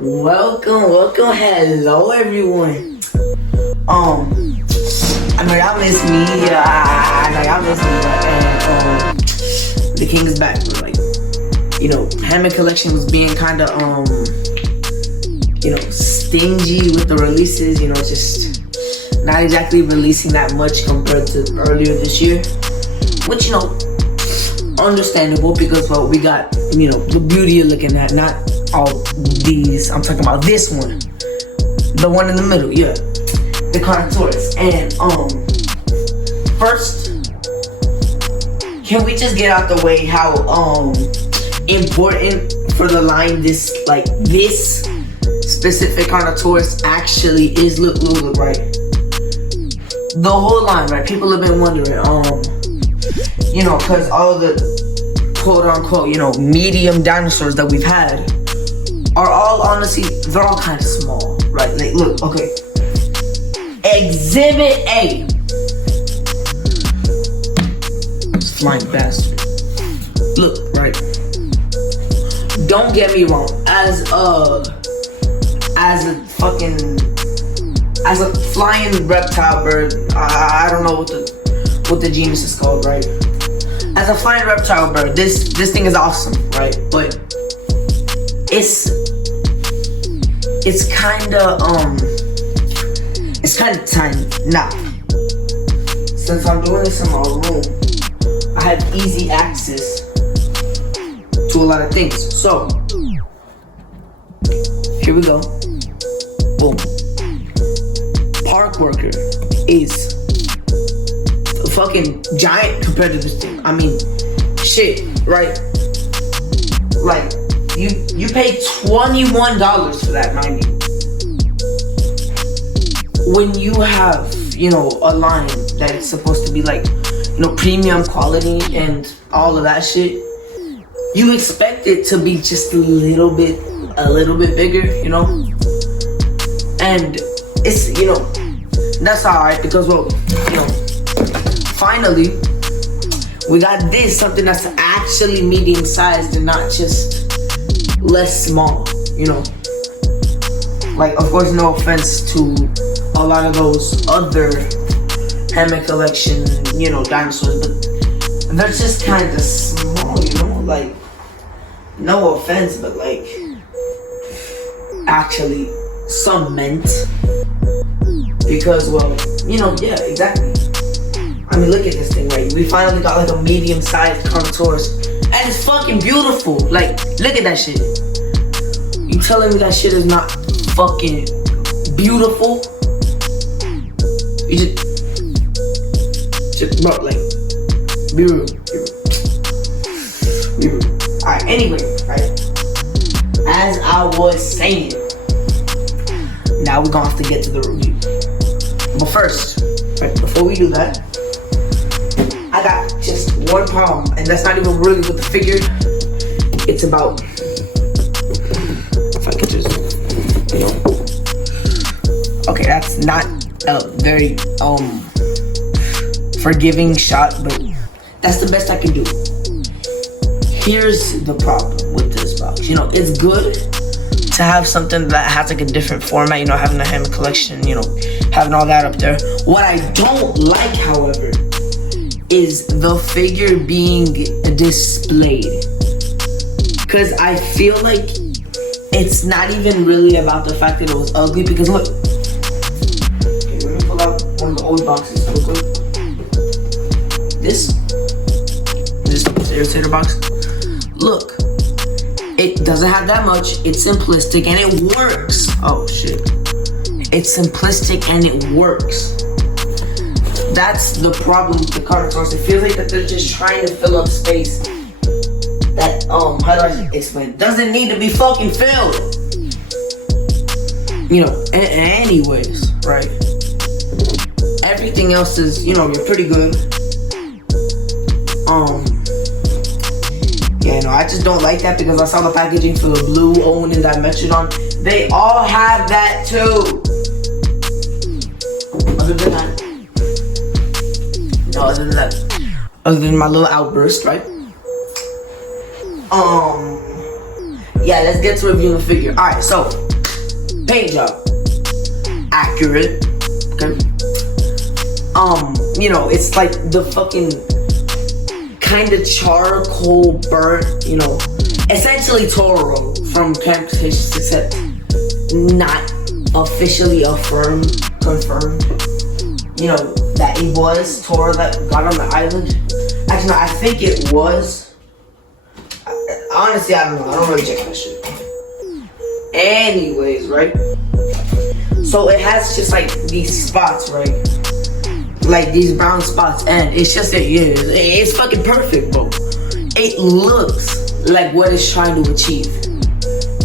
Welcome, hello everyone. I know y'all miss me. I know y'all miss me, and the king is back. Like, Hammond collection was being kind of stingy with the releases. Just not exactly releasing that much compared to earlier this year, which understandable because we got the beauty you're looking at, not all these. I'm talking about this one, the one in the middle, yeah, the Carnotaurus. And first, can we just get out the way how important for the line this specific Carnotaurus actually is? Look, right, the whole line, right? People have been wondering, because all the quote-unquote, medium dinosaurs that we've had are all, honestly, they're all kind of small, right? Like, look, okay. Exhibit A. This flying bastard. Look, right? Don't get me wrong. As a flying reptile bird, I don't know what the genus is called, right? As a flying reptile bird, this thing is awesome, right? But it's kind of tiny. Now, since I'm doing this in my room, I have easy access to a lot of things. So here we go. Boom. Park worker is fucking giant compared to this thing. I mean, shit, right? Like, you pay $21 for that, mind you. When you have, a line that is supposed to be like, premium quality and all of that shit, you expect it to be just a little bit bigger, and it's, that's alright because, finally, we got something that's actually medium sized and not just less small, Like, of course, no offense to a lot of those other Hammond collection, dinosaurs, but they're just kind of small, Like, no offense, but like, actually, some meant. Because, yeah, exactly. I mean, look at this thing, right? We finally got like a medium-sized Carnotaurus, and it's fucking beautiful. Like, look at that shit. You telling me that shit is not fucking beautiful? You just bro, like, be rude. Alright, anyway, right? As I was saying, now we're gonna have to get to the review. But first, right, before we do that, I got just one problem, and that's not even really with the figure. It's about, if I could just, okay, that's not a very forgiving shot, but that's the best I can do. Here's the problem with this box. It's good to have something that has like a different format, having a Hammond collection, having all that up there. What I don't like, however, is the figure being displayed. Because I feel like it's not even really about the fact that it was ugly, because look. Okay, let me pull out one of the old boxes real quick. This irritator box. Look. It doesn't have that much. It's simplistic and it works. Oh shit. It's simplistic and it works. That's the problem with the Carnotaurus. It feels like that they're just trying to fill up space that, how do I explain? Doesn't need to be fucking filled. Anyways, right? Everything else is, you're pretty good. Yeah, I just don't like that because I saw the packaging for the blue Owen and Dimetrodon. They all have that too. Other than my little outburst, right? yeah, let's get to reviewing the figure. Alright, so paint job. Accurate. Okay. You know, it's like the fucking kind of charcoal burnt, you know, essentially Toro from Carnotaurus, except not officially confirmed, you know, that it was Toro that got on the island. Actually, no, I think it was. Honestly, I don't know. I don't really check that shit. Anyways, right? So it has just like these spots, right? Like these brown spots, and it's just that, yeah, it's fucking perfect, bro. It looks like what it's trying to achieve.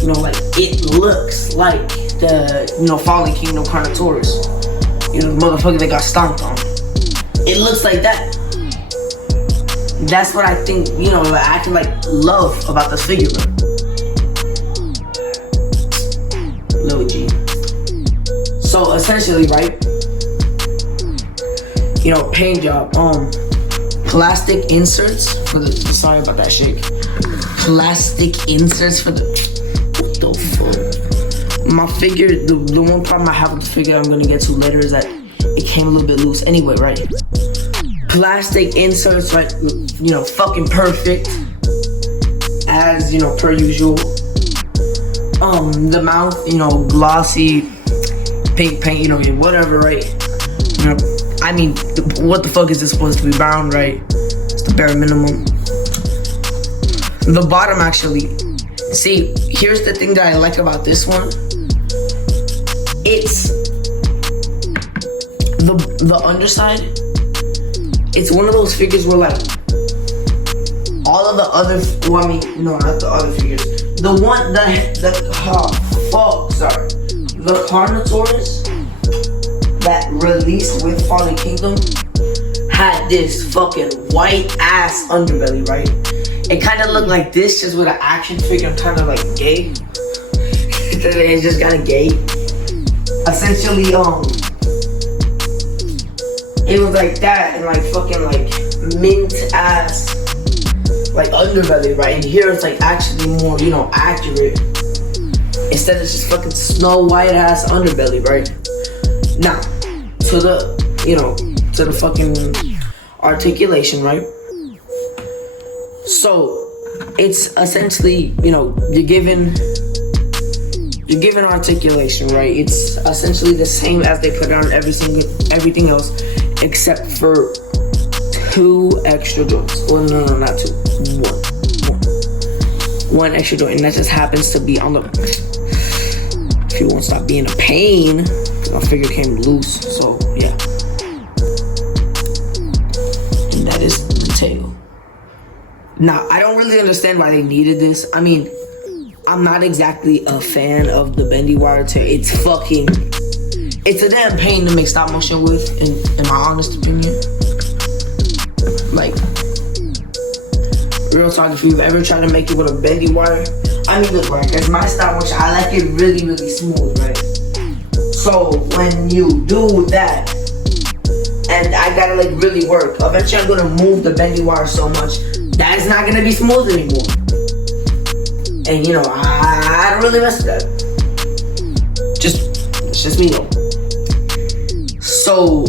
You know, like it looks like the, you know, Fallen Kingdom Carnotaurus. You know, the motherfucker that got stomped on. It looks like that. That's what I think, you know, like, I can like love about this figure, bro. Lil G. So essentially, right? You know, paint job. Plastic inserts for the. Sorry about that shake. Plastic inserts for the. What the fuck? My figure. The one problem I have with the figure I'm gonna get to later is that it came a little bit loose. Anyway, right? Plastic inserts, right? You know, fucking perfect. As you know, per usual. The mouth, you know, glossy, pink paint, you know, whatever, right? You know, I mean, what the fuck is this supposed to be? Brown, right? It's the bare minimum. The bottom, actually. See, here's the thing that I like about this one. It's the underside. It's one of those figures where like all of the other, well, I mean, no, not the other figures. The one that sorry. The Carnotaurus that released with Fallen Kingdom had this fucking white ass underbelly, right? It kind of looked like this, just with an action figure, kind of like gay. It just kind of gay. Essentially, it was like that, and like fucking like mint ass, like underbelly, right? And here it's like actually more, you know, accurate. Instead of just fucking Snow White ass underbelly, right? Now, to the, you know, to the fucking articulation, right? So, it's essentially, you know, you're given articulation, right? It's essentially the same as they put on everything else, except for 2 extra joints. Well, no, not 2. One extra joint, and that just happens to be on the. If you won't stop being a pain, my figure came loose, so yeah. And that is the tail. Now, I don't really understand why they needed this. I mean, I'm not exactly a fan of the bendy wire tail. It's a damn pain to make stop motion with, in my honest opinion. Like, real talk, if you've ever tried to make it with a bendy wire, I mean, look, right, as my stop motion, I like it really, really smooth, right? So, when you do that, and I gotta, like, really work, eventually I'm gonna move the bendy wire so much, that is not gonna be smooth anymore. And, you know, I don't really mess with that. It's just me, though. So,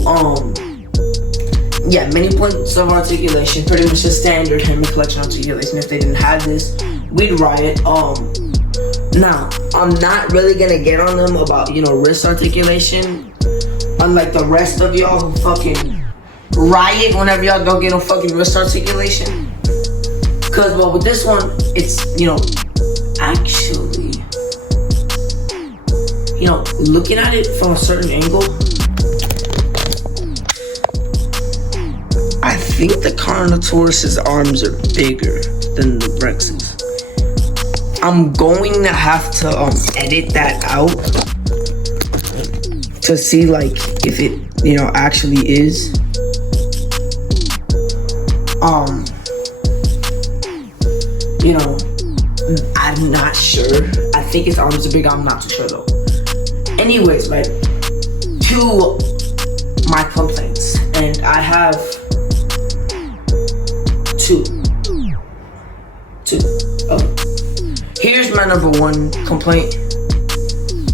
yeah, many points of articulation, pretty much the standard Hammond collection articulation. If they didn't have this, we'd riot. Now, I'm not really gonna get on them about, you know, wrist articulation, unlike the rest of y'all who fucking riot whenever y'all don't get no fucking wrist articulation. Cause, well, with this one, it's, you know, actually, you know, looking at it from a certain angle, I think the Carnotaurus's arms are bigger than the Rex's. I'm going to have to edit that out to see like if it, you know, actually is. You know, I'm not sure. I think his arms are big. I'm not too sure though. Anyways, right, to my complaints, and I have two. Here's here's my number one complaint.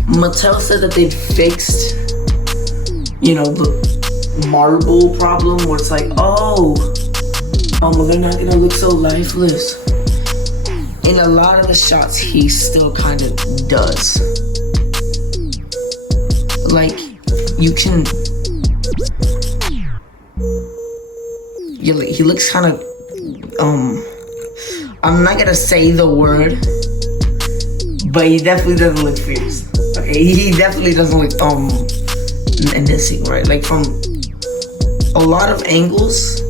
Mattel said that they fixed, you know, the marble problem where it's like, oh, well, they're not gonna look so lifeless. In a lot of the shots, he still kind of does. Like, you can, he looks kind of, I'm not gonna say the word, but he definitely doesn't look fierce. Okay, he definitely doesn't look menacing, right? Like, from a lot of angles,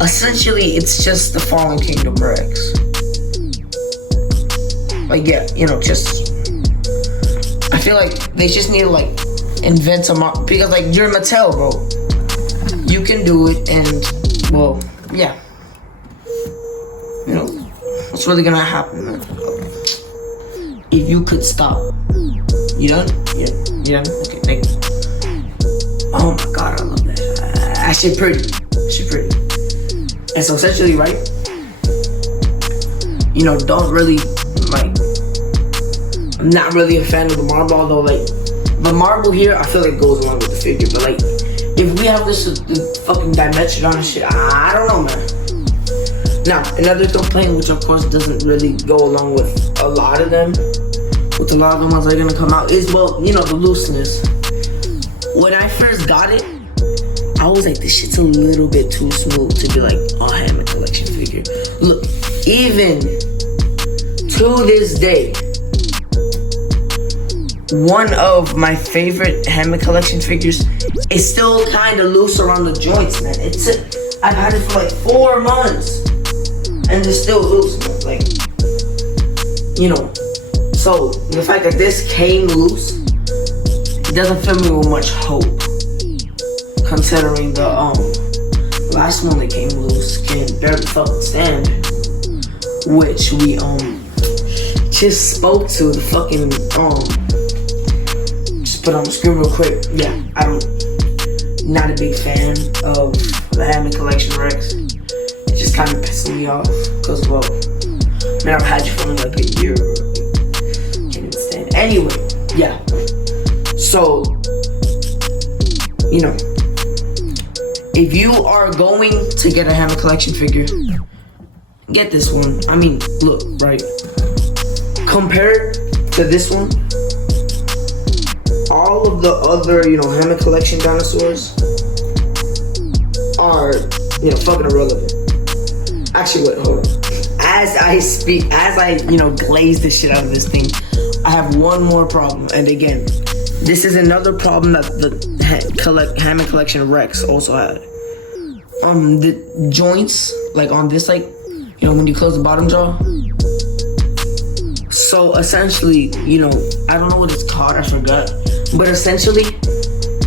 essentially it's just the Fallen Kingdom Rex. Like, yeah, you know, just, I feel like they just need to, like, invent some, because, like, you're Mattel, bro. You can do it, and, well, yeah. You know, what's really gonna happen, man? If you could stop. You done? Yeah, you done? Okay, thank you. Oh my god, I love that. That shit pretty. That shit pretty. And so essentially, right? You know, don't really, like, I'm not really a fan of the marble, although, like, the marble here, I feel like goes along with the figure, but, like, if we have this fucking dimension on this shit, I don't know, man. Now, another complaint, which of course doesn't really go along with a lot of them, with a lot of the ones that are gonna come out, is, well, you know, the looseness. When I first got it, I was like, this shit's a little bit too smooth to be like, oh, Hammond collection figure. Look, even to this day, one of my favorite Hammond collection figures is still kind of loose around the joints, man. I've had it for like 4 months, and it's still loose, man. Like, you know, so the fact that this came loose, it doesn't fill me with much hope, considering the last one that came loose can barely fucking stand, which we just spoke to the fucking just put on the screen real quick. Yeah, I'm not a big fan of the Hammond collection Rex. It just kind of pisses me off because, well, man, I've had you for like a year. Can't even stand. Anyway, yeah. So, you know, if you are going to get a Hammond collection figure, get this one. I mean, look, right? Compared to this one, all of the other, you know, Hammond collection dinosaurs are, you know, fucking irrelevant. Actually, wait, hold on. As I, you know, glaze the shit out of this thing, I have one more problem. And again, this is another problem that the Hammond collection Rex also had. The joints, like on this, like, you know, when you close the bottom jaw. So essentially, you know, I don't know what it's called, I forgot. But essentially,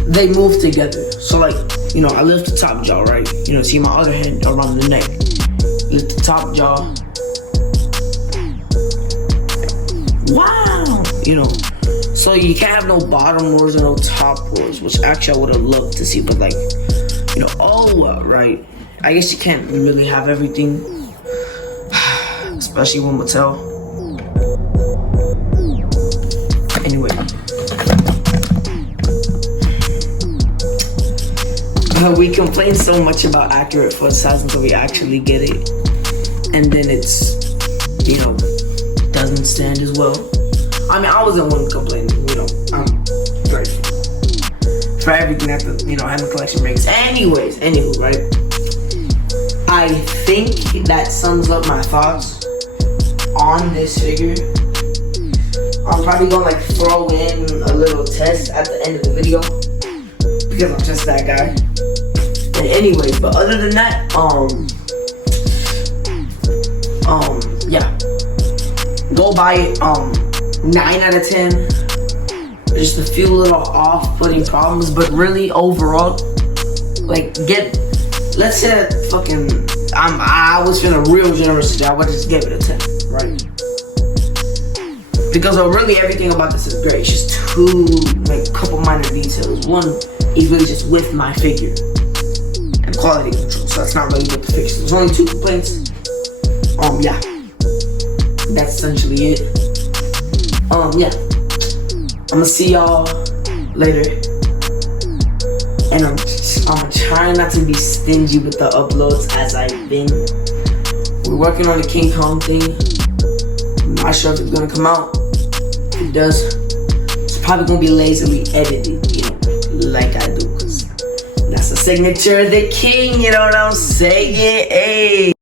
they move together. So, like, you know, I lift the top jaw, right? You know, see my other hand around the neck. Lift the top jaw. Wow! You know, so you can't have no bottom roars or no top roars, which actually I would have loved to see, but, like, you know, right. I guess you can't really have everything, especially with Mattel. Anyway, we complain so much about accurate foot size until we actually get it, and then it's, you know, doesn't stand as well. I mean, I wasn't one complaining, you know, I'm grateful for everything that the, you know, Hammond collection brings. Anyways, anywho, right? I think that sums up my thoughts on this figure. I'm probably gonna, like, throw in a little test at the end of the video because I'm just that guy. And anyways, but other than that, yeah, go buy it. 9 out of 10. Just a few little off-putting problems, but really overall, like, let's say that fucking I was feeling real generous today. I would just give it a 10, right? Because really everything about this is great. It's just two, like, couple minor details. One is really just with my figure and quality control, so that's not really with the fix. There's only 2 complaints. Yeah, that's essentially it. Yeah. I'ma see y'all later. And I'm trying not to be stingy with the uploads as I've been. We're working on the King Kong thing. I'm not sure if it's gonna come out. If it does, it's probably gonna be lazily edited, like I do. 'Cause that's the signature of the king, you know what I'm saying? Hey.